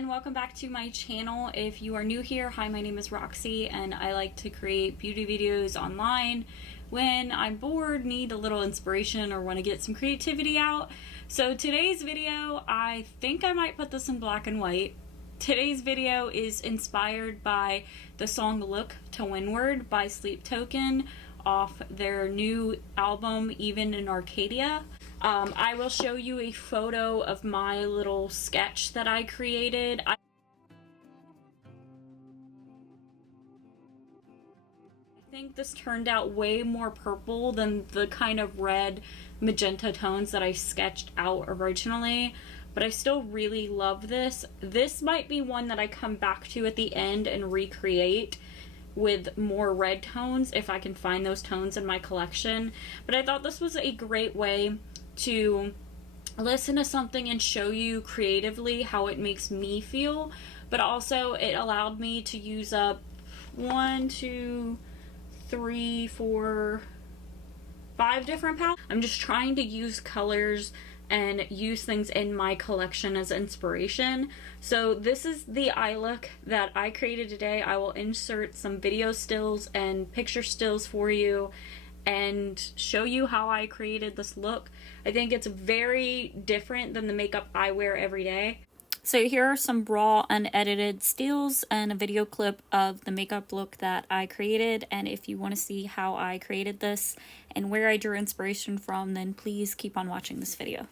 and welcome back to my channel. If you are new here, hi, my name is Roxy and I like to create beauty videos online when I'm bored, need a little inspiration, or want to get some creativity out. So today's video, I think I might put this in black and white. Today's video is inspired by the song Look To Windward by Sleep Token off their new album Even In Arcadia. I will show you a photo of my little sketch that I created. I think this turned out way more purple than the kind of red magenta tones that I sketched out originally, but I still really love this. This might be one that I come back to at the end and recreate with more red tones if I can find those tones in my collection. But I thought this was a great way to listen to something and show you creatively how it makes me feel, but also it allowed me to use up 1, 2, 3, 4, 5 different palettes. I'm just trying to use colors and use things in my collection as inspiration. So this is the eye look that I created today. I will insert some video stills and picture stills for you and show you how I created this look. I think it's very different than the makeup I wear every day. So here are some raw unedited stills and a video clip of the makeup look that I created. And if you want to see how I created this and where I drew inspiration from, then please keep on watching this video.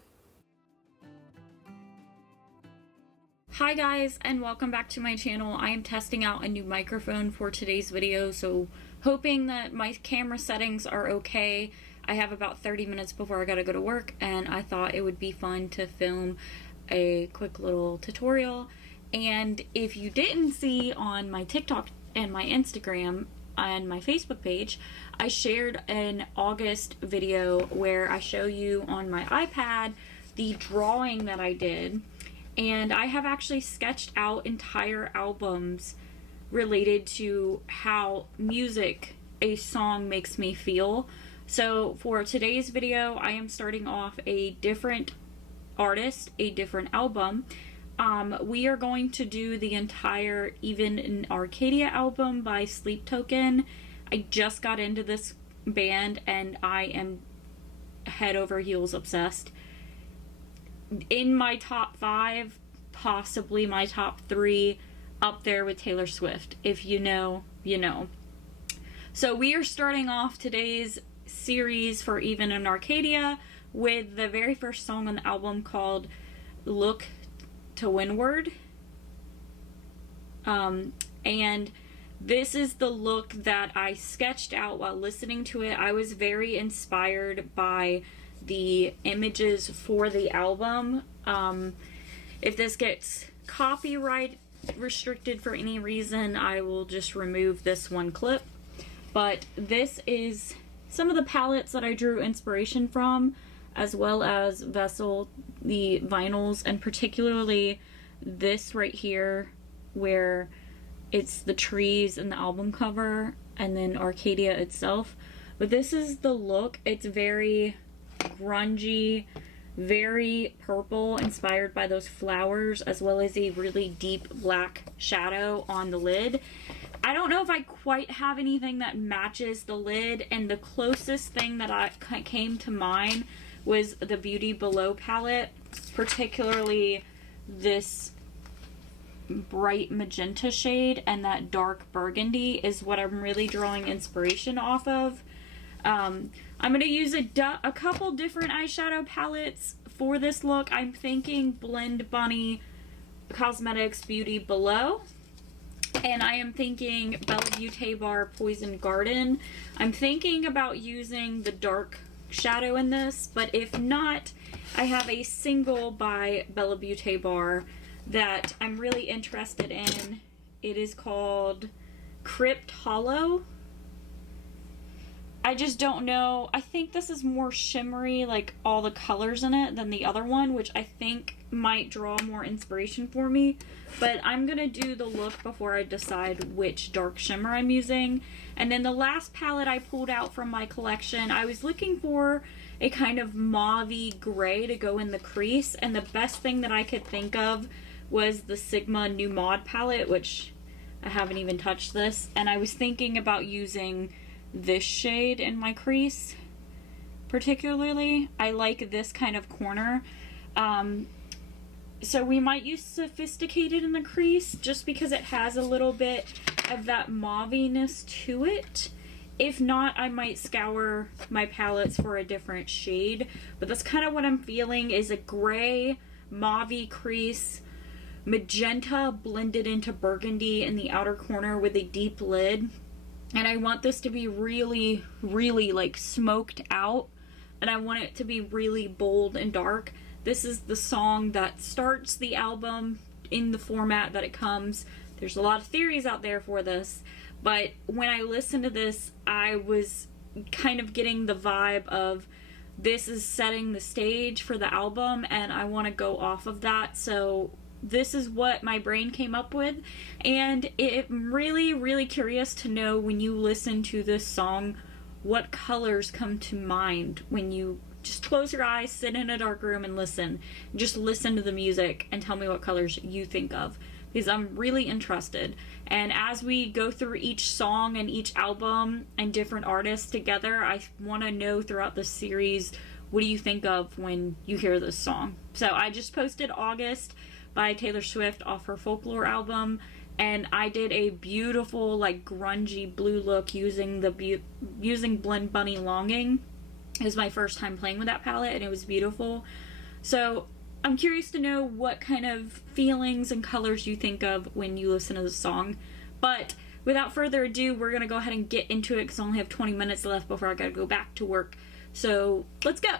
Hi guys, and welcome back to my channel. I am testing out a new microphone for today's video, so hoping that my camera settings are okay. I have about 30 minutes before I gotta go to work, and I thought it would be fun to film a quick little tutorial. And if you didn't see on my TikTok and my Instagram and my Facebook page, I shared an August video where I show you on my iPad the drawing that I did. And I have actually sketched out entire albums related to how music, a song, makes me feel. So for today's video, I am starting off a different artist, a different album. We are going to do the entire Even In Arcadia album by Sleep Token. I just got into this band and I am head over heels obsessed. In my top 5, possibly my top 3, up there with Taylor Swift. If you know, you know. So we are starting off today's series for Even In Arcadia with the very first song on the album called Look To Windward. And this is the look that I sketched out while listening to it. I was very inspired by the images for the album. If this gets copyright restricted for any reason, I will just remove this one clip. But this is some of the palettes that I drew inspiration from, as well as Vessel, the vinyls, and particularly this right here where it's the trees and the album cover and then Arcadia itself. But this is the look. It's very grungy, very purple, inspired by those flowers, as well as a really deep black shadow on the lid. I don't know if I quite have anything that matches the lid, and the closest thing that came to mind was the Beauty Below palette, particularly this bright magenta shade and that dark burgundy is what I'm really drawing inspiration off of. I'm going to use a couple different eyeshadow palettes for this look. I'm thinking Blend Bunny Cosmetics Beauty Below. And I am thinking Bellabeautebar Poison Garden. I'm thinking about using the dark shadow in this, but if not, I have a single by Bellabeautebar that I'm really interested in. It is called Crypt Holo. I just don't know. I think this is more shimmery, like all the colors in it, than the other one, which I think might draw more inspiration for me. But I'm going to do the look before I decide which dark shimmer I'm using. And then the last palette I pulled out from my collection, I was looking for a kind of mauve-y gray to go in the crease. And the best thing that I could think of was the Sigma New Mod palette, which I haven't even touched this. And I was thinking about using this shade in my crease particularly. I like this kind of corner. So we might use Sophisticated in the crease just because it has a little bit of that mauviness to it. If not, I might scour my palettes for a different shade. But that's kind of what I'm feeling, is a gray, mauvey crease, magenta blended into burgundy in the outer corner with a deep lid. And I want this to be really, really like smoked out. And I want it to be really bold and dark. This is the song that starts the album in the format that it comes. There's a lot of theories out there for this, but when I listened to this, I was kind of getting the vibe of this is setting the stage for the album, and I want to go off of that. So this is what my brain came up with, and I'm really, really curious to know, when you listen to this song, what colors come to mind when you just close your eyes, sit in a dark room and listen. Just listen to the music and tell me what colors you think of, because I'm really interested. And as we go through each song and each album and different artists together, I want to know throughout the series, what do you think of when you hear this song? So I just posted August by Taylor Swift off her Folklore album, and I did a beautiful like grungy blue look using Blend Bunny Longing. It was my first time playing with that palette, and it was beautiful. So I'm curious to know what kind of feelings and colors you think of when you listen to the song. But without further ado, we're going to go ahead and get into it because I only have 20 minutes left before I got to go back to work. So let's go!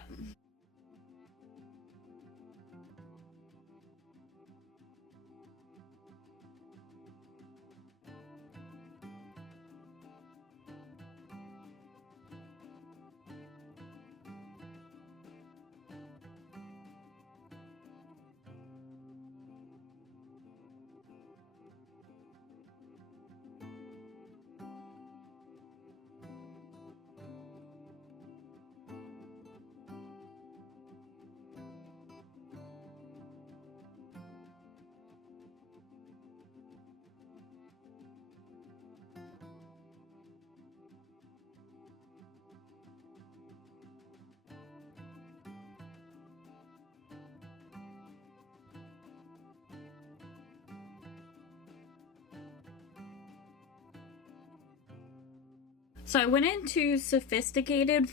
So I went into Sophisticated,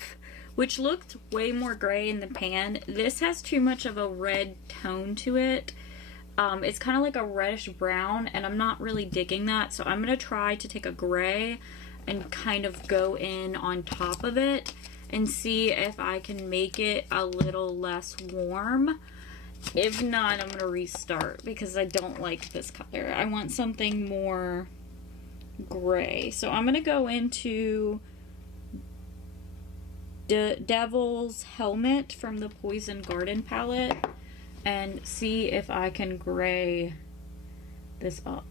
which looked way more gray in the pan. This has too much of a red tone to it. It's kind of like a reddish brown, and I'm not really digging that. So I'm going to try to take a gray and kind of go in on top of it and see if I can make it a little less warm. If not, I'm going to restart because I don't like this color. I want something more gray. So I'm going to go into Devil's Helmet from the Poison Garden palette and see if I can gray this up.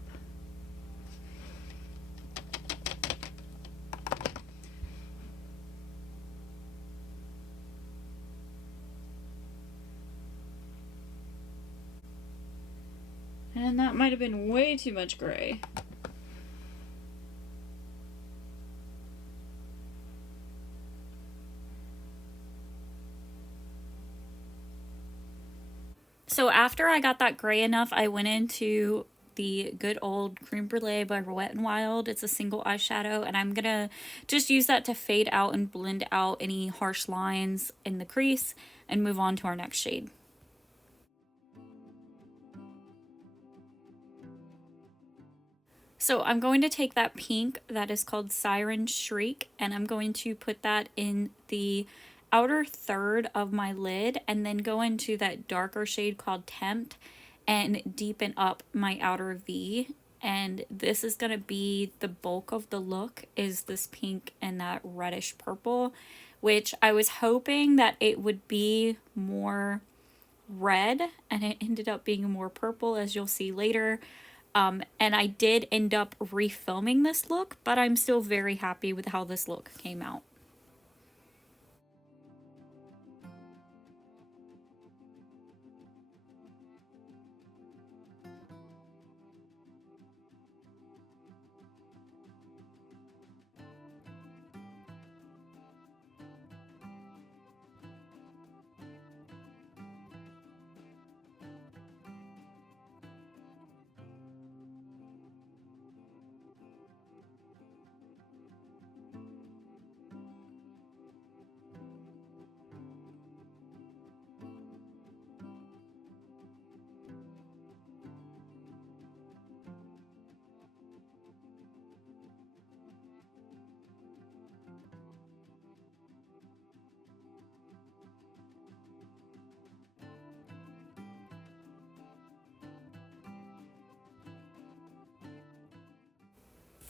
And that might have been way too much gray. So after I got that gray enough, I went into the good old Cream Brulee by Wet n Wild. It's a single eyeshadow, and I'm gonna just use that to fade out and blend out any harsh lines in the crease and move on to our next shade. So I'm going to take that pink that is called Siren Shriek, and I'm going to put that in the outer third of my lid and then go into that darker shade called Tempt and deepen up my outer V. And this is going to be the bulk of the look, is this pink and that reddish purple, which I was hoping that it would be more red, and it ended up being more purple, as you'll see later. And I did end up refilming this look, but I'm still very happy with how this look came out.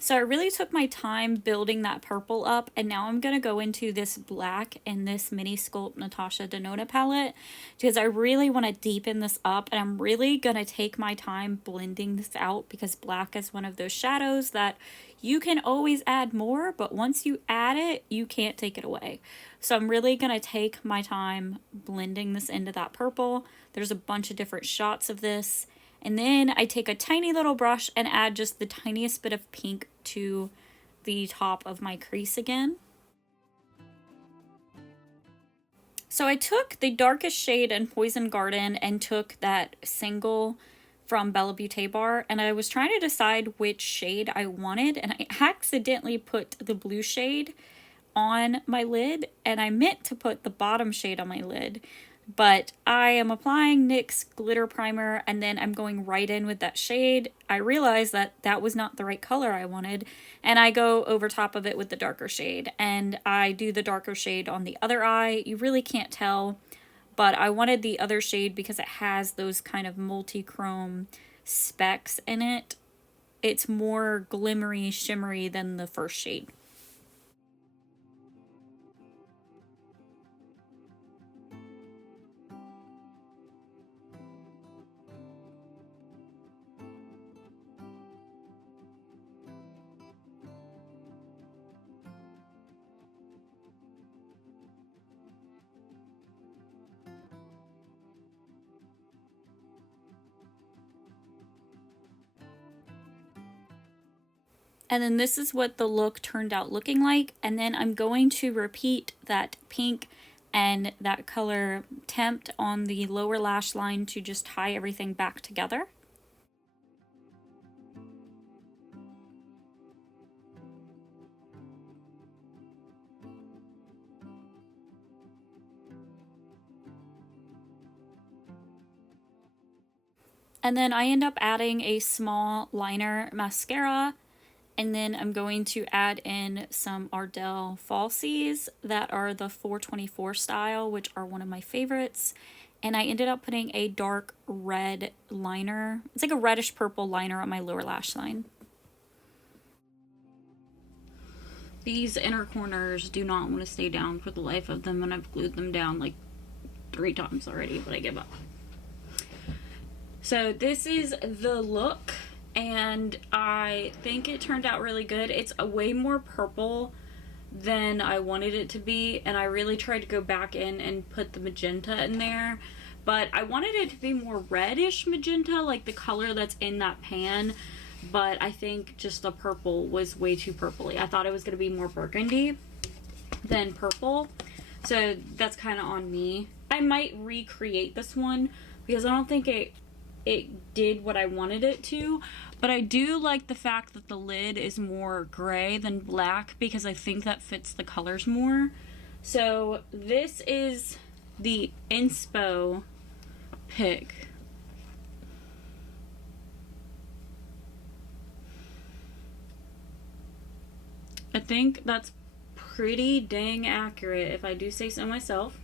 So I really took my time building that purple up, and now I'm going to go into this black and this mini-sculpt Natasha Denona palette because I really want to deepen this up, and I'm really going to take my time blending this out because black is one of those shadows that you can always add more, but once you add it, you can't take it away. So I'm really going to take my time blending this into that purple. There's a bunch of different shots of this. And then I take a tiny little brush and add just the tiniest bit of pink to the top of my crease again. So I took the darkest shade in Poison Garden and took that single from Bellabeautebar, and I was trying to decide which shade I wanted, and I accidentally put the blue shade on my lid, and I meant to put the bottom shade on my lid. But I am applying NYX glitter primer, and then I'm going right in with that shade. I realized that that was not the right color I wanted, and I go over top of it with the darker shade. And I do the darker shade on the other eye. You really can't tell, but I wanted the other shade because it has those kind of multi-chrome specks in it. It's more glimmery, shimmery than the first shade. And then this is what the look turned out looking like. And then I'm going to repeat that pink and that color Tempt on the lower lash line to just tie everything back together. And then I end up adding a small liner mascara, and then I'm going to add in some Ardell falsies that are the 424 style, which are one of my favorites. And I ended up putting a dark red liner. It's like a reddish purple liner on my lower lash line. These inner corners do not want to stay down for the life of them, and I've glued them down like 3 times already, but I give up. So this is the look, and I think it turned out really good. It's a way more purple than I wanted it to be, and I really tried to go back in and put the magenta in there, but I wanted it to be more reddish magenta, like the color that's in that pan, but I think just the purple was way too purpley. I thought it was going to be more burgundy than purple, so that's kind of on me. I might recreate this one because I don't think it did what I wanted it to, but I do like the fact that the lid is more gray than black because I think that fits the colors more. So this is the inspo pick. I think that's pretty dang accurate if I do say so myself.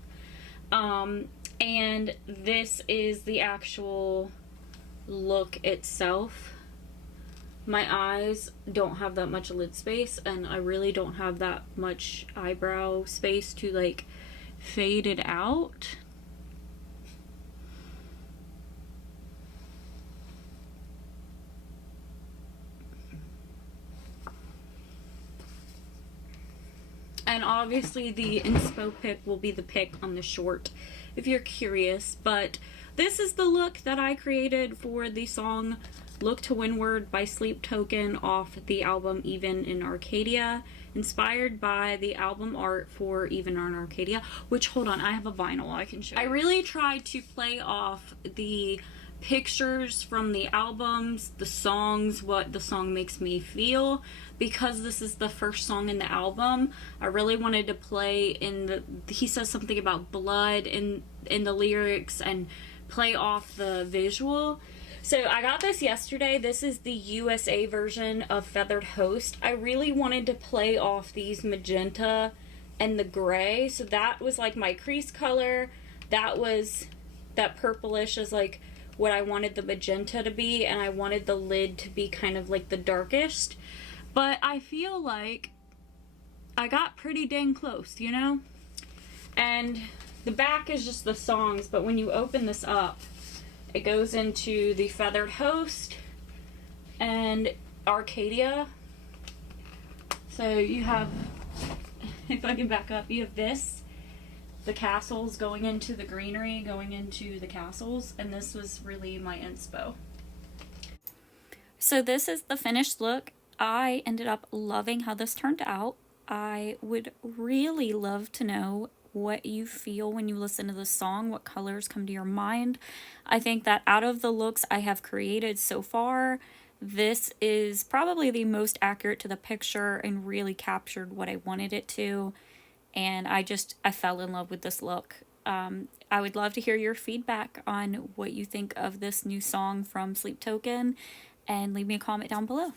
And this is the actual look itself. My eyes don't have that much lid space, and I really don't have that much eyebrow space to like fade it out. And obviously the inspo pick will be the pick on the short if you're curious, but this is the look that I created for the song Look To Windward by Sleep Token off the album Even In Arcadia, inspired by the album art for Even In Arcadia, which, hold on, I have a vinyl I can show you. I really tried to play off the pictures from the albums, the songs, what the song makes me feel. Because this is the first song in the album, I really wanted to play in the, he says something about blood in the lyrics, and play off the visual. So I got this yesterday. This is the USA version of Feathered Host. I really wanted to play off these magenta and the gray. So that was like my crease color. That was, that purplish is like what I wanted the magenta to be, and I wanted the lid to be kind of like the darkest. But I feel like I got pretty dang close, you know? And the back is just the songs, but when you open this up, it goes into the Feathered Host and Arcadia. So you have, if I can back up, you have this, the castles going into the greenery, going into the castles, and this was really my inspo. So this is the finished look. I ended up loving how this turned out. I would really love to know what you feel when you listen to the song, what colors come to your mind. I think that out of the looks I have created so far, this is probably the most accurate to the picture and really captured what I wanted it to. And I fell in love with this look. I would love to hear your feedback on what you think of this new song from Sleep Token, and leave me a comment down below.